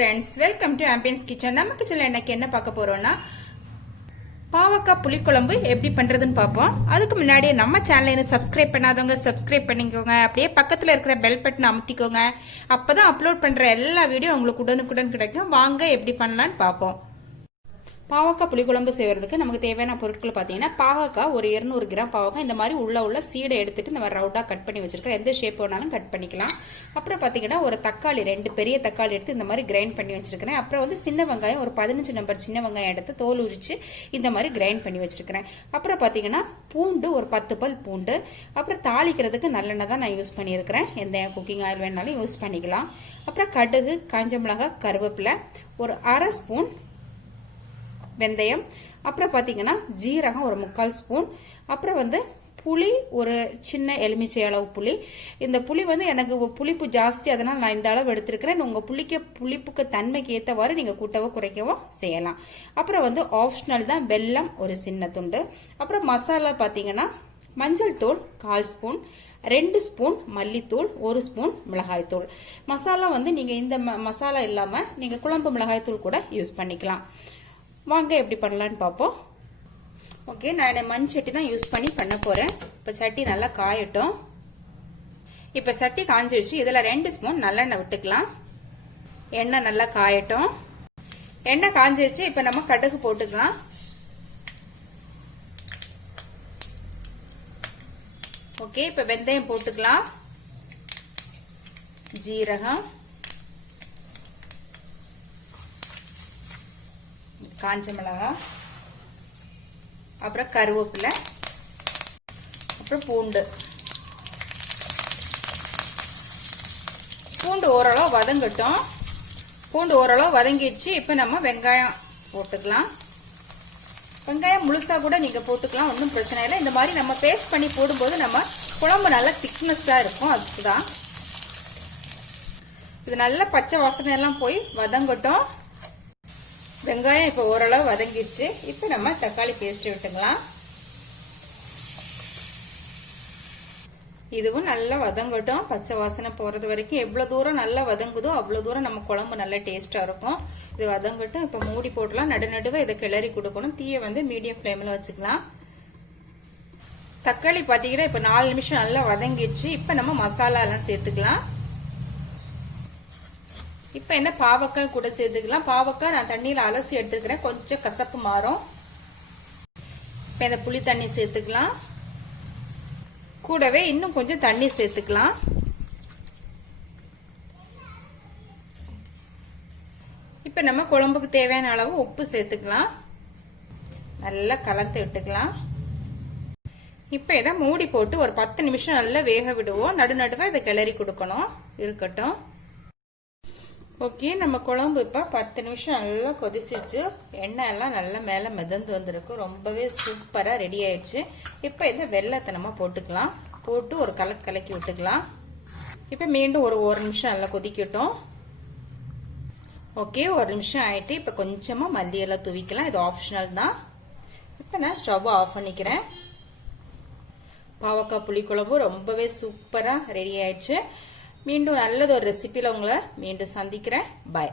friends, welcome to Ambience kitchen. நம்ம கிச்சன்ல இன்னைக்கு என்ன பார்க்க போறோம்னா பாவக்காய் புளி குழம்பு எப்படி பண்றதுன்னு பாப்போம். அதுக்கு முன்னாடி நம்ம சேனலை இன்னும் சப்ஸ்கிரைப் பண்ணாதவங்க சப்ஸ்கிரைப் பண்ணிக்கோங்க. அப்படியே பக்கத்துல இருக்கிற பெல் பட்டனை அமுத்திக்கோங்க. அப்பதான் அப்லோட் பண்ற எல்லா வீடியோ உங்களுக்கு உடனுக்குடன் கிடைக்கும். வாங்க எப்படி பண்ணலாம்னு பாப்போம். பாவக்காய் புளிக்குழம்பு செய்யறதுக்கு நமக்கு தேவையான பொருட்கள் பார்த்தீங்கன்னா பாவக்காய் ஒரு 200 கிராம் பாவக்காய் இந்த மாதிரி உள்ள சீடை எடுத்துட்டு இந்த மாதிரி ரவுண்டாக கட் பண்ணி வச்சிருக்கேன். எந்த ஷேப் வேணாலும் கட் பண்ணிக்கலாம். அப்புறம் பார்த்தீங்கன்னா ஒரு தக்காளி 2 பெரிய தக்காளி எடுத்து இந்த மாதிரி கிரைண்ட் பண்ணி வச்சிருக்கிறேன். அப்புறம் வந்து சின்ன வெங்காயம் ஒரு 15 நம்பர் சின்ன வெங்காயம் எடுத்து தோல் உரிச்சு இந்த மாதிரி கிரைண்ட் பண்ணி வச்சிருக்கிறேன். அப்புறம் பார்த்தீங்கன்னா பூண்டு ஒரு 10 பல் பூண்டு. அப்புறம் தாளிக்கிறதுக்கு நல்லெண்ணெய் தான் நான் யூஸ் பண்ணியிருக்கிறேன். எந்த குக்கிங் ஆயில் வேணாலும் யூஸ் பண்ணிக்கலாம். அப்புறம் கடுகு, காஞ்ச மிளகாய், கருவேப்பிலை, ஒரு அரை ஸ்பூன் வெந்தயம், அப்புறம் பார்த்தீங்கன்னா ஜீரகம் ஒரு 3/4 ஸ்பூன், அப்புறம் வந்து புளி ஒரு சின்ன எலுமிச்சை அளவு புளி. இந்த புளி வந்து எனக்கு புளிப்பு ஜாஸ்தி, அதனால் நான் இந்த அளவு எடுத்திருக்கிறேன். உங்கள் புளிப்புக்கு தன்மைக்கு ஏற்றவாறு நீங்கள் கூட்டவோ குறைக்கவோ செய்யலாம். அப்புறம் வந்து ஆப்ஷனல் தான் வெல்லம் ஒரு சின்ன துண்டு. அப்புறம் மசாலா பார்த்தீங்கன்னா மஞ்சள் தூள் 1/4 ஸ்பூன், 2 ஸ்பூன் மல்லித்தூள், 1 ஸ்பூன் மிளகாய்த்தூள். மசாலா வந்து நீங்கள் இந்த மசாலா இல்லாமல் நீங்கள் குழம்பு மிளகாய்த்தூள் கூட யூஸ் பண்ணிக்கலாம். வாங்க எப்படி பண்ணலான்னு பார்ப்போம். ஓகே, நான் மண் சட்டி தான் யூஸ் பண்ண போறேன். இப்போ சட்டி நல்லா காயட்டும். இப்போ சட்டி காஞ்சிடுச்சு. இதில் 2 ஸ்பூன் நல்லெண்ணெய் விட்டுக்கலாம். எண்ணெய் நல்லா காயட்டும். எண்ணெய் காஞ்சிடுச்சு. இப்போ நம்ம கடுகு போட்டுக்கலாம். ஓகே, இப்போ வெந்தயம் போட்டுக்கலாம். ஜீரகம், காஞ்ச மிளகாய், அப்புறம் கருவேப்பிலை, அப்புறம் பூண்டு. பூண்டு ஓரளவு வதங்கட்டும். பூண்டு ஓரளவு வதங்கிடுச்சு. இப்போ நம்ம வெங்காயம் போட்டுக்கலாம். வெங்காயம் முழுசா கூட நீங்க போட்டுக்கலாம், ஒன்றும் பிரச்சனை இல்லை. இந்த மாதிரி நம்ம பேஸ்ட் பண்ணி போடும்போது நம்ம குழம்பு நல்லா திக்னஸா இருக்கும். அதுக்குதான் இது நல்ல பச்சை வாசனை எல்லாம் போய் வதங்கட்டும். வெங்காயம் இப்போ ஓரளவு வதங்கிடுச்சு. இப்போ நம்ம தக்காளி பேஸ்ட் விட்டுக்கலாம். இதுவும் நல்லா வதங்கட்டும். பச்சை வாசனை போறது வரைக்கும் எவ்வளவு தூரம் நல்லா வதங்குதோ அவ்வளவு தூரம் நம்ம குழம்பு நல்ல டேஸ்டா இருக்கும். இது வதங்கட்டும். இப்போ மூடி போடலாம். நடுநடுவே இதை கிளறி கொடுக்கணும். தீயை வந்து மீடியம் ஃப்ளேம்ல வச்சுக்கலாம். தக்காளி பாத்தீங்கன்னா இப்போ 4 நிமிஷம் நல்லா வதங்கிடுச்சு. இப்போ நம்ம மசாலா எல்லாம் சேர்த்துக்கலாம். இப்ப இந்த பாவக்காய் கூட சேர்த்துக்கலாம். பாவக்காய் நான் தண்ணியில அலசி எடுத்துக்கிறேன், கொஞ்சம் கசப்பு மாறும். இப்ப இந்த புளி தண்ணி சேர்த்துக்கலாம். கூடவே இன்னும் கொஞ்சம் தண்ணி சேர்த்துக்கலாம். இப்ப நம்ம குழம்புக்கு தேவையான அளவு உப்பு சேர்த்துக்கலாம். நல்லா கலந்து விட்டுக்கலாம். இப்ப இதை மூடி போட்டு ஒரு 10 நிமிஷம் நல்லா வேக விடுவோம். நடுநடுவா இதை கிளறி கொடுக்கணும். இருக்கட்டும். ஓகே, நம்ம குழம்பு இப்ப 10 நிமிஷம் நல்லா கொதிச்சிருச்சு. எண்ணெய் எல்லாம் நல்லா மேல மிதந்து வந்திருக்கு. ரொம்பவே சூப்பரா ரெடி ஆயிடுச்சு. இப்ப இந்த வெல்லத்தை நம்ம போட்டுக்கலாம். போட்டு ஒரு கலக்கி விட்டுக்கலாம். இப்ப மீண்டும் ஒரு நிமிஷம் நல்லா கொதிக்கட்டும். ஓகே, 1 நிமிஷம் ஆயிட்டு. இப்ப கொஞ்சமா மல்லி எல்லாம் தூவிக்கலாம். இது ஆப்ஷனல் தான். இப்ப நான் ஸ்டவ் ஆஃப் பண்ணிக்கிறேன். பாவக்காய் புளி குழம்பு ரொம்பவே சூப்பரா ரெடி ஆயிடுச்சு. மீண்டும் நல்லது ஒரு ரெசிபியில உங்களை மீண்டும் சந்திக்கிறேன். பாய்.